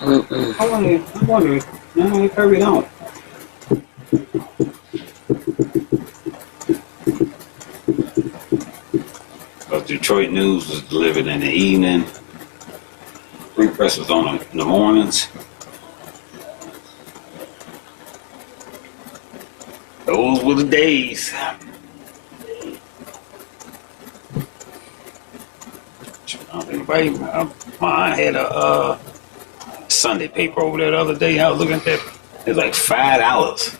I wonder, no, they probably don't. Detroit News was delivered in the evening. Free Press was on in the mornings. Those were the days. I don't think anybody, my aunt had a Sunday paper over there the other day. I was looking at that. It was like $5.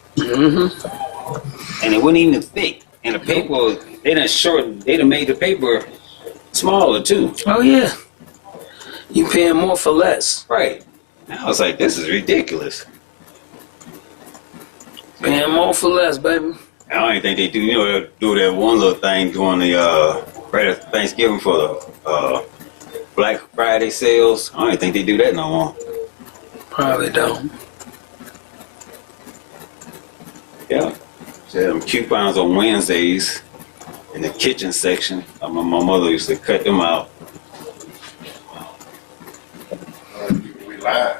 And it wasn't even thick. And the paper, they done made the paper smaller too. Oh yeah. You paying more for less. Right. And I was like, this is ridiculous. Paying more for less, baby. I don't even think they do. You know, they'll do that one little thing during the right after Thanksgiving for the Black Friday sales. I don't even think they do that no more. Probably don't. Yeah. They had them coupons on Wednesdays in the kitchen section. My mother used to cut them out. We live.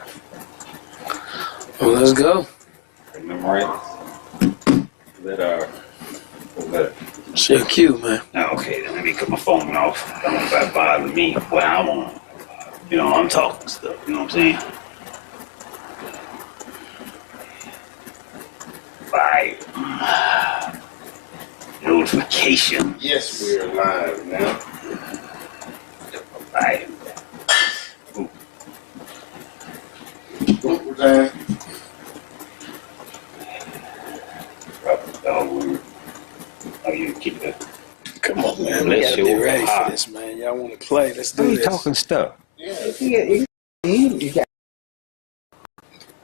Well, let's go. Remember right? That Shit cute, man. okay, then let me cut my phone off. I don't know if bother me when I'm on. You know, I'm talking stuff. You know what I'm saying? Bye. Notification. Yes, we're live now. Bye. What time? Oh, you keep it. Come on, man. We gotta be ready for this, man. Y'all want to play? Let's do this. Talking stuff. Yeah. You got.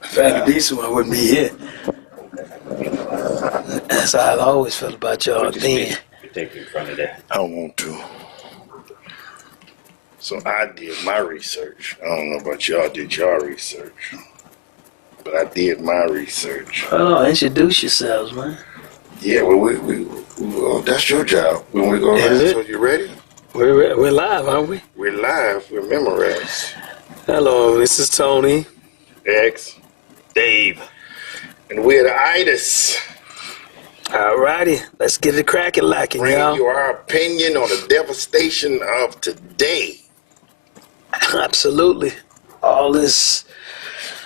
If I had a decent one, I wouldn't be here. That's how I always felt about y'all then. Take in front of that. I want to. So I did my research. I don't know about y'all did your research, but I did my research. Oh, introduce yourselves, man. Yeah, well, that's your job. When we go Is live, it? so you ready? We're live, aren't we? We're live. We're memorized. Hello, this is Tony. X. Dave. And we're the Itis. Alrighty, let's get it cracking, lacking, Bring y'all. you our opinion on the devastation of today. Absolutely. All this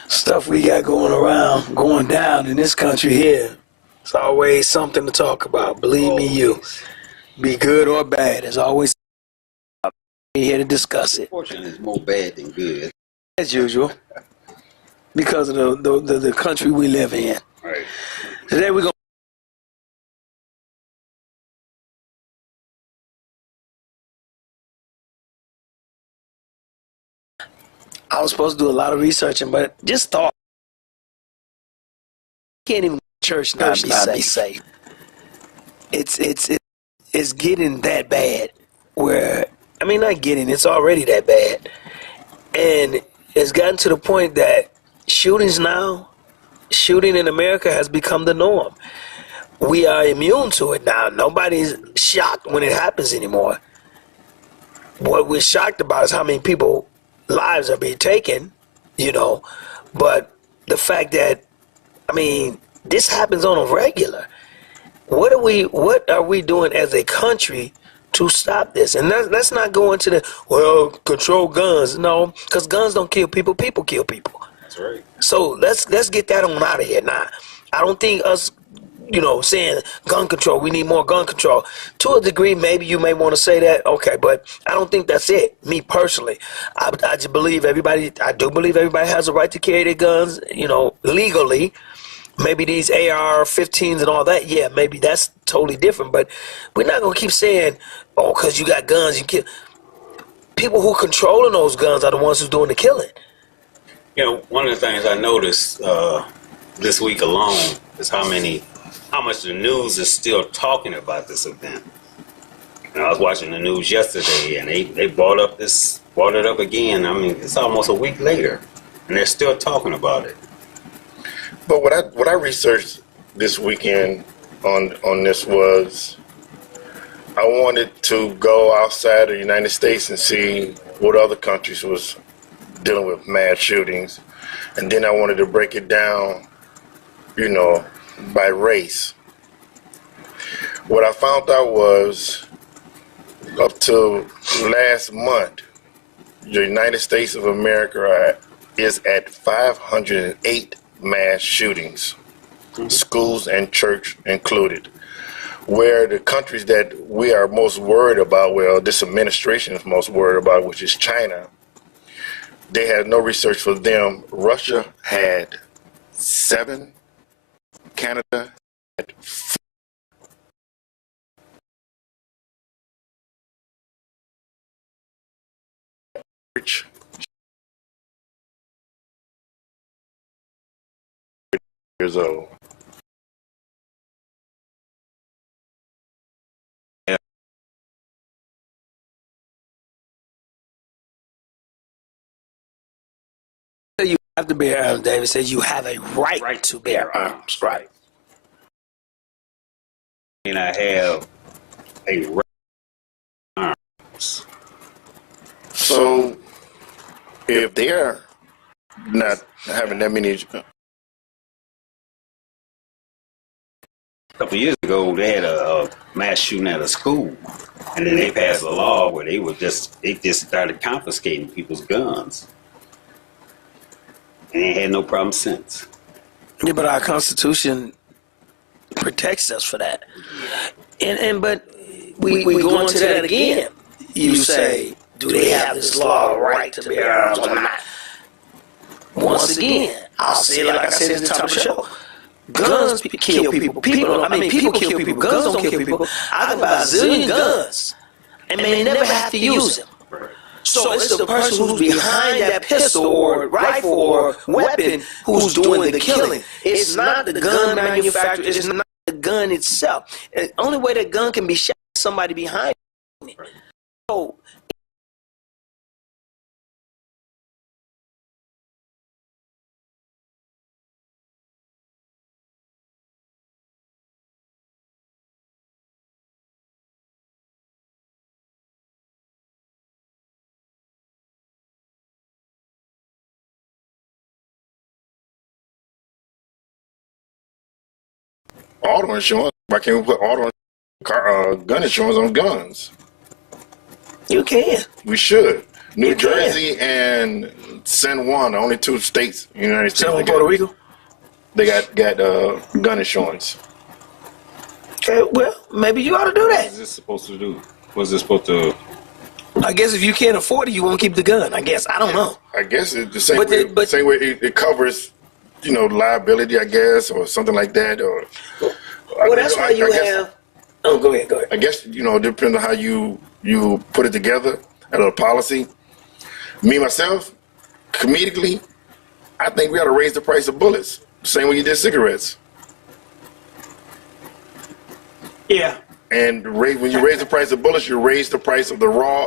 stuff we got going down in this country here. It's always something to talk about. Believe me, you. Be good or bad. There's always something here to discuss it. Fortunately, it's more bad than good. As usual. Because of the country we live in. Right. Today we're going I was supposed to do a lot of researching, but just thought can't even go to church not be safe. It's getting that bad where I mean not getting, it's already that bad. And it's gotten to the point that shooting in America has become the norm. We are immune to it now. Nobody's shocked when it happens anymore. What we're shocked about is how many people lives are being taken, but the fact that, I mean, this happens on a regular. What are we doing as a country to stop this? And let's not go into control guns. No, because guns don't kill people. People kill people. That's right. So let's get that on out of here now. I don't think us saying gun control, we need more gun control. To a degree, maybe you may want to say that, okay, but I don't think that's it, me personally. I just believe I do believe everybody has a right to carry their guns, legally. Maybe these AR-15s and all that, yeah, maybe that's totally different, but we're not going to keep saying, oh, because you got guns, you kill. People who controlling those guns are the ones who's doing the killing. One of the things I noticed this week alone is how much the news is still talking about this event. And I was watching the news yesterday, and they brought it up again. I mean, it's almost a week later, and they're still talking about it. But what I researched this weekend on this was I wanted to go outside of the United States and see what other countries was dealing with mass shootings, and then I wanted to break it down, you know, by race. What I found out was up to last month, the United States of America is at 508 mass shootings, schools and church included. Where the countries that we are most worried about, well, this administration is most worried about, which is China, they had no research for them. Russia had 7, Canada had 4. Years old. You have to bear arms. David says you have a right to bear arms. Right. And I have a right to arms. So if they're not having that many, A couple of years ago, they had a mass shooting at a school, and then they passed a law where they just started confiscating people's guns, and they had no problem since. Yeah, but our Constitution protects us for that. But we go into that again. You say, do they have this law right to bear arms or not? Once again, I'll say it like I said at the top of the show. Guns kill people. People kill people. Guns don't kill people. I can buy a zillion guns and may never have to use them. So it's the person who's behind that pistol or rifle or weapon who's doing the killing. It's not the gun manufacturer. It's not the gun itself. The only way that gun can be shot is somebody behind it. So auto insurance, why can't we put gun insurance on guns? you can. We should. New You can. Jersey and San Juan, the only 2 states in the United States. So in Puerto Rico? They got gun insurance. Okay, well, maybe you ought to do What that. is this supposed to do? What's this supposed to? I guess if you can't afford it, you won't keep the gun. I guess. I don't know. I guess it's the same But way. the- Same way it covers, liability, I guess, or something like that. Or Well, that's why you I guess- have. Oh, go ahead. Go ahead. I guess it depends on how you put it together as a policy. Me myself, comedically, I think we ought to raise the price of bullets. Same way you did cigarettes. Yeah. And when you raise the price of bullets, you raise the price of the raw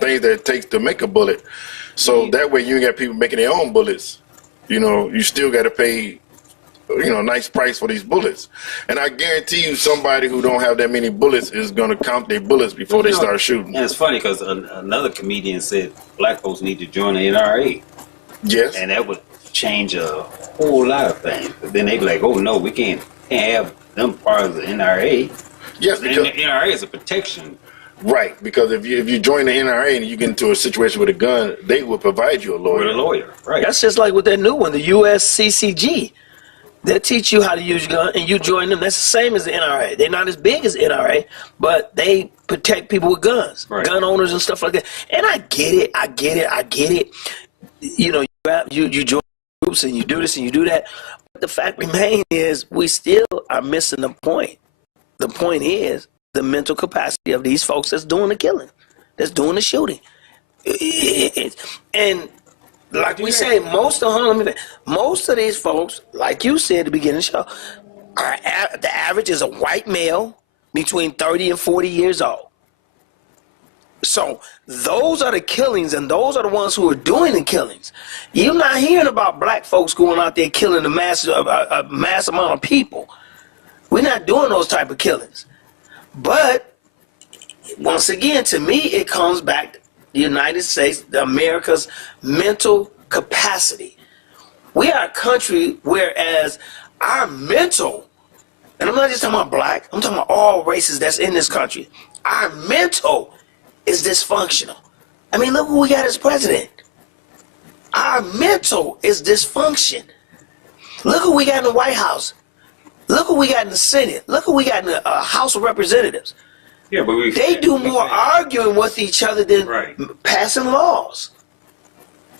things that it takes to make a bullet. So that way you ain't got people making their own bullets. You still got to pay, a nice price for these bullets. And I guarantee you somebody who don't have that many bullets is going to count their bullets before they start shooting. And it's funny because another comedian said black folks need to join the NRA, Yes. and that would change a whole lot of things. But then they be like, oh no, we can't have them part of the NRA. Yes, And because, the NRA is a protection. right. Because if you join the NRA and you get into a situation with a gun, they will provide you a lawyer. With a lawyer, right? That's just like with that new one, the USCCG. They'll teach you how to use your gun, and you join them. That's the same as the NRA. They're not as big as the NRA, but they protect people with guns, Right. gun owners and stuff like that. And I get it. You join groups and you do this and you do that. But the fact remains is we still are missing the point. The point is the mental capacity of these folks that's doing the killing, that's doing the shooting. And like we say, most of these folks, like you said at the beginning of the show, the average is a white male between 30 and 40 years old. So those are the killings, and those are the ones who are doing the killings. You're not hearing about black folks going out there killing a mass amount of people. We're not doing those type of killings. But once again, to me, it comes back the United States, America's mental capacity. We are a country whereas our mental, and I'm not just talking about black, I'm talking about all races that's in this country. Our mental is dysfunctional. I mean, look who we got as president. Our mental is dysfunction. Look who we got in the White House. Look who we got in the Senate. Look who we got in the House of Representatives. Yeah, but they do more arguing with each other than passing laws.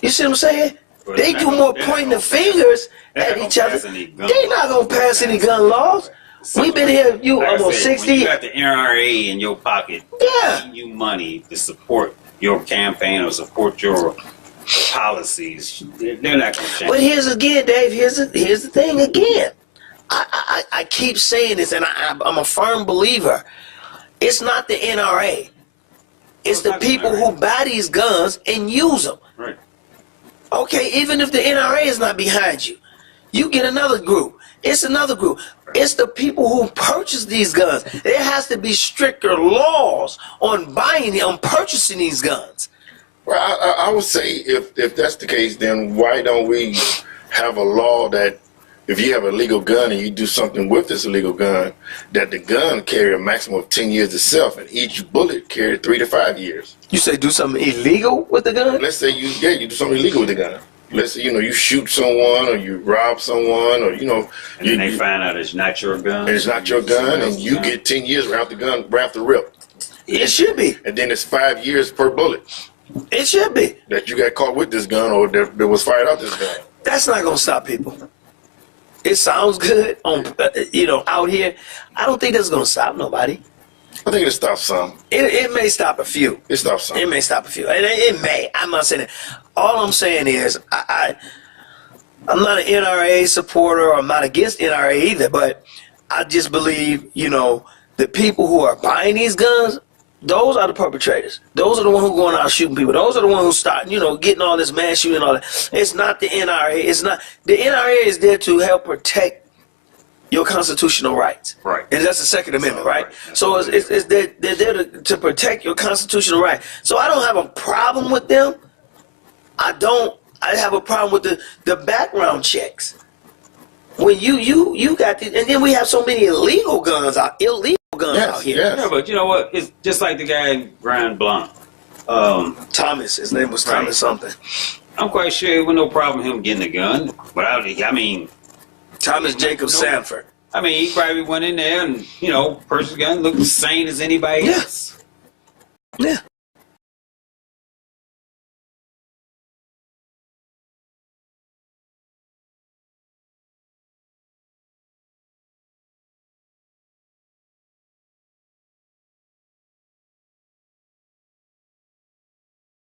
You see what I'm saying? But they do more pointing the fingers at each other. They're not going to pass any gun laws. We've been here, almost 60. When you got the NRA in your pocket, giving you money to support your campaign or support your policies, they're not going to change. But here's again, Dave, here's the thing again. I keep saying this, and I'm a firm believer. It's not the NRA. It's the people who buy these guns and use them. Right. Okay, even if the NRA is not behind you, you get another group. It's another group. It's the people who purchase these guns. There has to be stricter laws on on purchasing these guns. Well, I would say if that's the case, then why don't we have a law that if you have a legal gun and you do something with this illegal gun, that the gun carry a maximum of 10 years itself, and each bullet carry 3 to 5 years. You say do something illegal with the gun? Let's say you do something illegal with the gun. Let's say you shoot someone or you rob someone or and they find out it's not your gun. And it's not your gun, and you get 10 years right off the rip. It should be. And then it's 5 years per bullet. It should be. That you got caught with this gun or that was fired out this gun. That's not gonna stop people. It sounds good on out here. I don't think that's gonna stop nobody. I think it'll stop some. It may stop a few. It stops some. It may stop a few. It may. I'm not saying that. All I'm saying is I'm not an NRA supporter. I'm not against NRA either. But I just believe the people who are buying these guns, those are the perpetrators. Those are the ones who are going out shooting people. Those are the ones who start, getting all this mass shooting and all that. It's not the NRA. It's not. The NRA is there to help protect your constitutional rights. Right. And that's the Second Amendment, right? So they're there to protect your constitutional right. So I don't have a problem with them. I have a problem with the background checks. When you got these, and then we have so many illegal guns out here. Yes. Yeah, but you know what? It's just like the guy in Grand Blanc. Thomas, his name was Thomas something. I'm quite sure it was no problem him getting a gun. But I mean, Thomas Jacob Sanford. I mean, he probably went in there and purchased a gun, looked the same as anybody else. Yeah.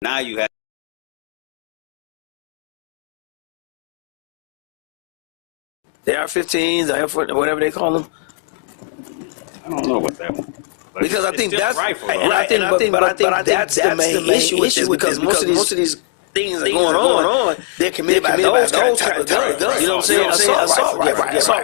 Now you have the AR-15s, whatever they call them. I don't know what that one. Because I think that's rifle, and I think that's the main issue with this because most of these things that are going on, they're committed by those type of guns. You know what I'm saying?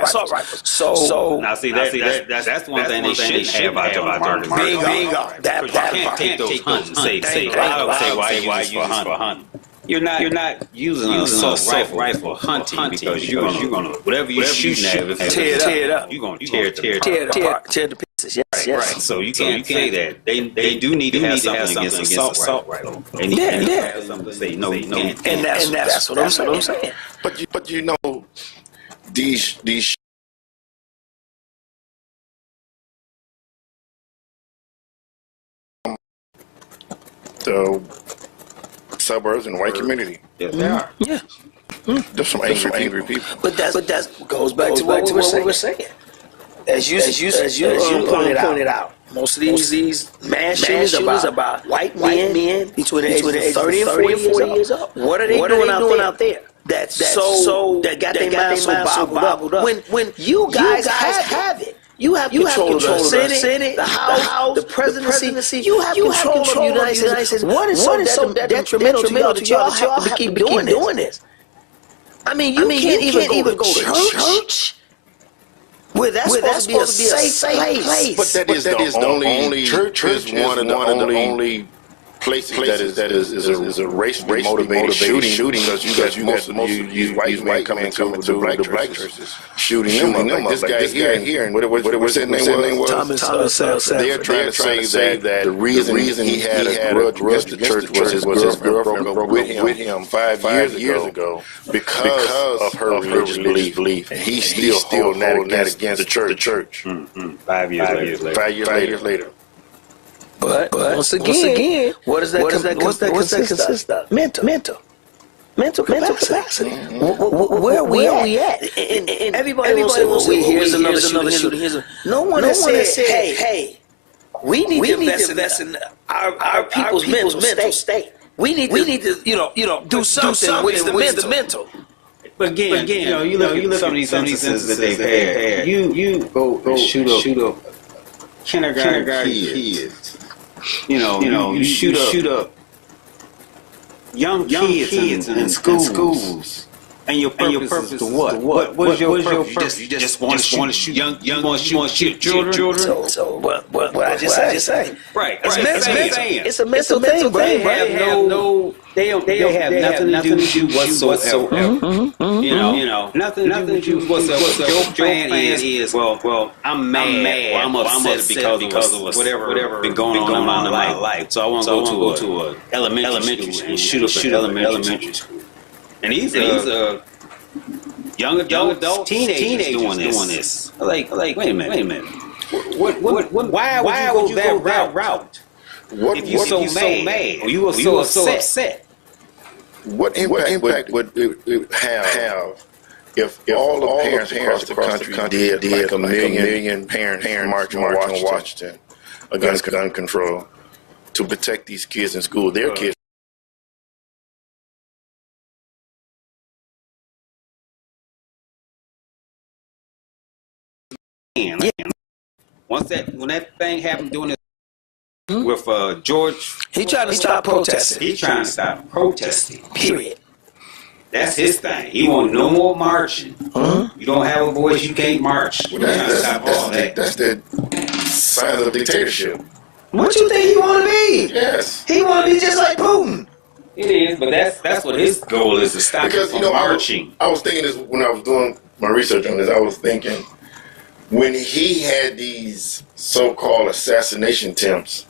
Assault rifles. So now see that's one thing they shouldn't have out there. Bingo. That can't take those hunts and say why use for hunting. You're not using an assault rifle hunting because you're gonna whatever you're shooting at, tear it up. You're gonna tear it apart, tear the pieces. Yes. Right. So you can't say that. They do need to have something against assault rifle. They need to have something to say no, you can't. And that's what I'm saying. But these the suburbs and white community. Yes, they are. Yeah. There's some angry people. But that goes back to what we were saying. As you pointed out, most of these mass shootings are about white men between the ages of 30 and 40 years old. What are they doing out there? That got their minds so boggled up. When you guys have it. You have control of the Senate, the House, the presidency. You have control of the United States. What is so detrimental to y'all that y'all have to keep doing this? I mean, you can't even go to church. Where that's supposed to be a safe place. But that is the only church is one of the only places that is a racially motivated shooting because you got most of these white men coming to the black churches shooting them up. Like this guy here, and what was his name was? Thomas. They're trying to say that the reason he had a grudge against the church was his girlfriend broke up with him 5 years ago because of her religious belief. And he's still holding that against the church. 5 years later. 5 years later. But once again, what does that consist of? Mental capacity. Where are we at? And everybody will say, well, here's another shooting. No one has said, hey, we need to invest in our people's mental state. We need to do something with the mental. But again, you look at some of these instances that they've had. You go shoot up kindergarten kids. You shoot up young kids in schools. And your purpose is to what? What's your purpose? You just want to shoot young children. So what I just say. Right. It's a mental thing, bro. They have nothing to do whatsoever. Nothing to do whatsoever. Your plan is well, I'm mad. I'm upset because of whatever been going on in my life. So I want to go to an elementary school and shoot up an elementary school. And these are young adults, teenagers doing this. Like, wait a minute. Why would you go that route? If you're so mad, or you were so upset? What impact would it have if all the parents across the country did like a million parents march on Washington against gun control to protect these kids in school, their kids? When that thing happened doing this with George, he trying to stop protesting. He's trying to stop protesting. Period. That's his thing. He want no more marching. You don't have a voice, you can't march. Well, that's the sign of dictatorship. What you think he want to be? Yes. He want to be just like Putin. It is, but that's what his goal is, to stop because him from marching. I was thinking this when I was doing my research on this. I was thinking, when he had these so-called assassination attempts,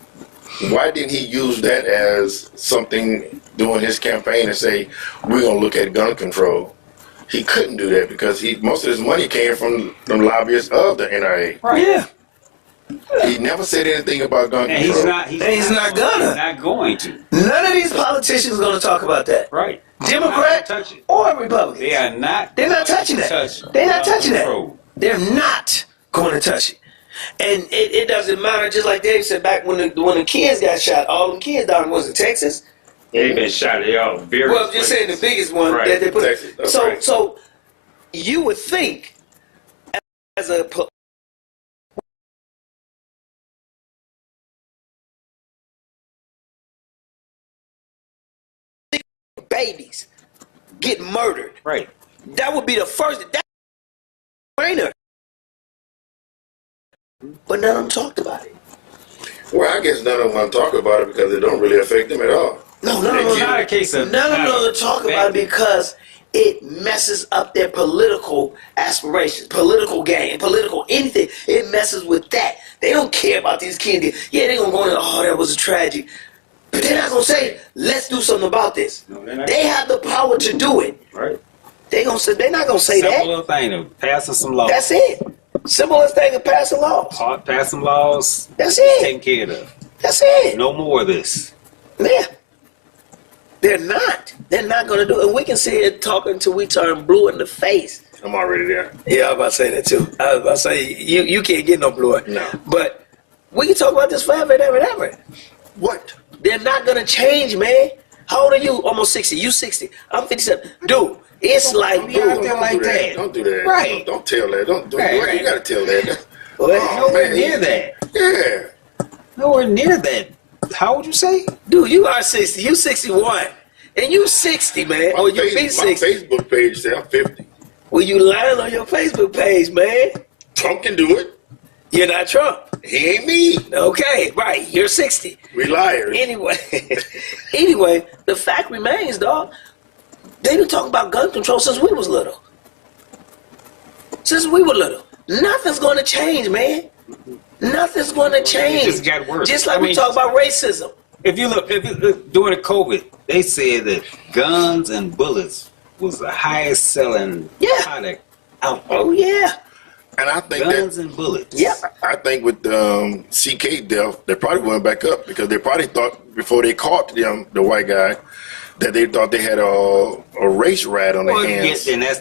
why didn't he use that as something during his campaign and say, we're going to look at gun control? He couldn't do that because most of his money came from the lobbyists of the NRA. Right. Yeah. He never said anything about gun control. He's not going to. None of these politicians are going to talk about that. Right. Democrat or Republican. They're not touching that. They're not touching that. They're not going to touch it. And it doesn't matter, just like Dave said back when the kids got shot, all them kids down was in Texas. They've been shot. They all very. Well, I'm just saying the biggest one that they put. Texas, so you would think as a babies get murdered. Right. That would be the first. Brainer. But none of them talked about it. Well, I guess none of them want to talk about it because it don't really affect them at all. No, it's not a case of none of them talk about it because it messes up their political aspirations, political gain, political anything. It messes with that. They don't care about these kids. Yeah, they're gonna go in, oh, that was a tragedy. But they're not gonna say, let's do something about this. No, they have the power to do it. Right. They're not gonna say that. Simple thing of passing some laws. That's it. Simplest thing of passing laws. Pass some laws. That's it. Taken care of. That's it. No more of this. Yeah. They're not. They're not going to do it. And we can sit here talking until we turn blue in the face. I'm already there. Yeah, I was about to say that too. I was about to say, you can't get no bluer. No. But we can talk about this forever and ever and ever. What? They're not going to change, man. How old are you? Almost 60. You 60. I'm 57. Dude, it's like, dude. Don't do that. Right. Don't tell that. Don't right. You got to tell that. Nowhere near that. Yeah. Nowhere near that. How would you say? Dude, you are 60. You 61. And you 60, man. Or you be 60. My Facebook page said I'm 50. Well, you lying on your Facebook page, man. Trump can do it. You're not Trump. He ain't me. Okay, right. You're 60. We liars. Anyway, anyway, the fact remains, dog. They've been talking about gun control since we was little. Since we were little. Nothing's going to change, man. Nothing's going to change. It just got worse. Just like we talk about racism. If you look during the COVID, they said that guns and bullets was the highest selling product out there. Oh, yeah. And I think Guns and bullets. Yeah. I think with CK death, they probably went back up because they probably thought before they caught the white guy that they thought they had a race rat on their hands. Yeah, and that's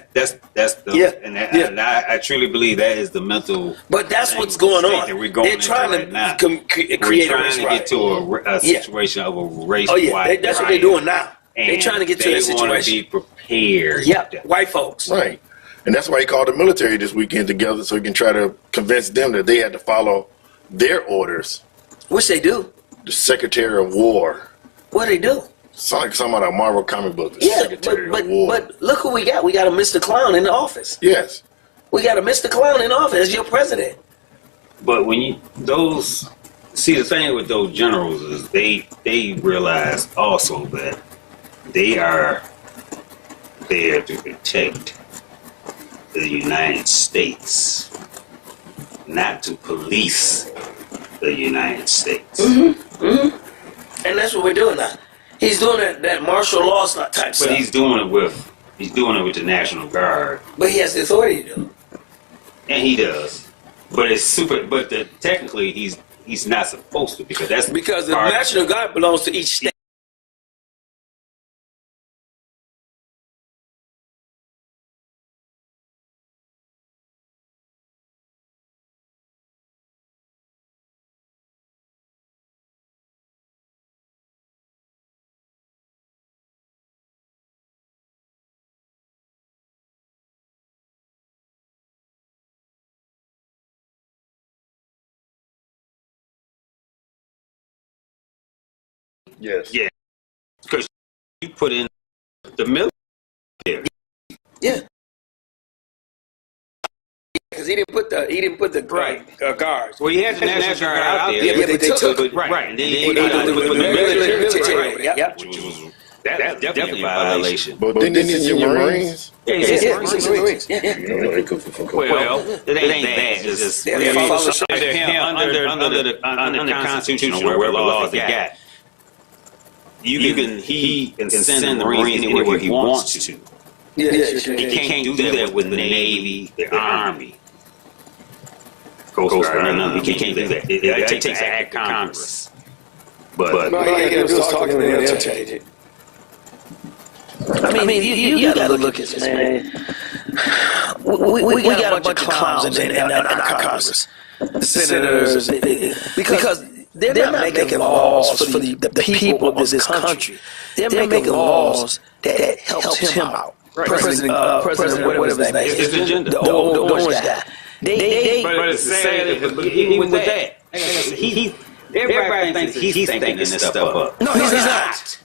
the and I truly believe that is the mental. But that's what's going on. That we're going They're trying into to right now. create We're a race trying to riot. get to a situation of a race riot. That's what they're doing now. And They're trying to get to that they want to situation. be prepared. Yeah, white folks. Right. And that's why he called the military this weekend together so he can try to convince them that they had to follow their orders. Which they do. The Secretary of War. What they do? Sound like something out of a Marvel comic book. The Yeah, Secretary of War. but look who we got. We got a Mr. Clown in the office. Yes. We got a Mr. Clown in office as your president. But when you the thing with those generals is they realize also that they are there to protect the United States, not to police the United States. Mm-hmm. Mm-hmm. And that's what we're doing now. He's doing that martial law type stuff. But he's doing it with the National Guard. But he has the authority to do it. And he does. But it's super. But technically, he's not supposed to because the National Guard belongs to each state. Yes. Yeah. Because you put in the military. Yeah. Because he didn't put the guards. Well, he had the National Guard out there. Yeah, but they took it. Right. And then he Put the military. Yep. Which was that's definitely a violation. But then they send your Marines. Yeah. Yeah. Well, it ain't that. It's just under the Constitution or whatever laws they got. He can send the Marines anywhere he wants to. Yeah. He can't do that with the Navy, the Army, Coast Guard. No, he can't do that. It takes an act of Congress. But they'll change it. I mean, you got to look at this, man. We got a bunch of clowns in our Congress, senators, because they're not making laws for the people of this country. They're making laws that helps him out. President, whatever his name is, his agenda. the orange guy. But it's sad, even with that, everybody thinks he's thinking this stuff up. No, he's not.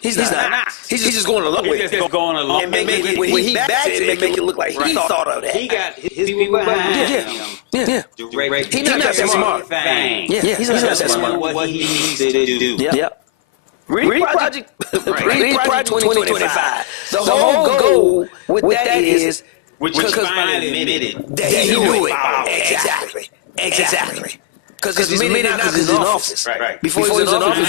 He's not. He's just going along with it. He's just going along. And when he backs it, make it look like he thought of that. He got his people behind him. Yeah. He's not that smart. Yeah, he's not that smart. What he needs to do. Yep. Read Project 2025. The whole goal with that is which he finally admitted that he knew it. Exactly. Because he's admitted now because he's in office. Right. Before he was in office,